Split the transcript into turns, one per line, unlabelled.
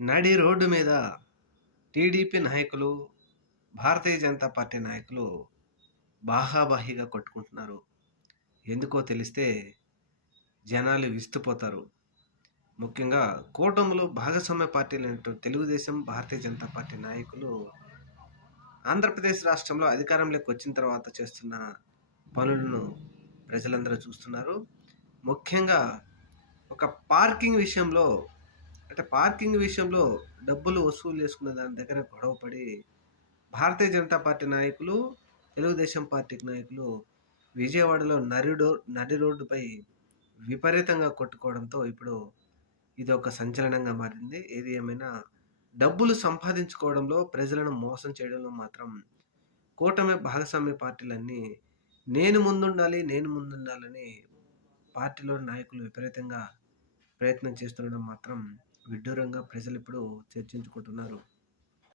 నడి రోడ్డు మీద టీడీపీ నాయకులు భారతీయ జనతా పార్టీ నాయకులు బాహాబాహిగా కొట్టుకుంటున్నారు. ఎందుకో తెలిస్తే జనాలు విస్తుపోతారు. ముఖ్యంగా కూటమిలో భాగస్వామ్య పార్టీలు తెలుగుదేశం భారతీయ జనతా పార్టీ నాయకులు ఆంధ్రప్రదేశ్ రాష్ట్రంలో అధికారంలోకి వచ్చిన తర్వాత చేస్తున్న పనులను ప్రజలందరూ చూస్తున్నారు. ముఖ్యంగా ఒక పార్కింగ్ విషయంలో అంటే పార్కింగ్ విషయంలో డబ్బులు వసూలు చేసుకున్న దాని దగ్గర గొడవపడి భారతీయ జనతా పార్టీ నాయకులు తెలుగుదేశం పార్టీ నాయకులు విజయవాడలో నరి నడి రోడ్డుపై విపరీతంగా కొట్టుకోవడంతో ఇప్పుడు ఇది ఒక సంచలనంగా మారింది. ఏది ఏమైనా డబ్బులు సంపాదించుకోవడంలో ప్రజలను మోసం చేయడంలో మాత్రం కూటమి భాగస్వామ్య పార్టీలన్నీ నేను ముందుండాలి నేను ముందుండాలని పార్టీలోని నాయకులు విపరీతంగా ప్రయత్నం చేస్తుండడం మాత్రం విడ్డూరంగా ప్రజలు ఇప్పుడు చర్చించుకుంటున్నారు.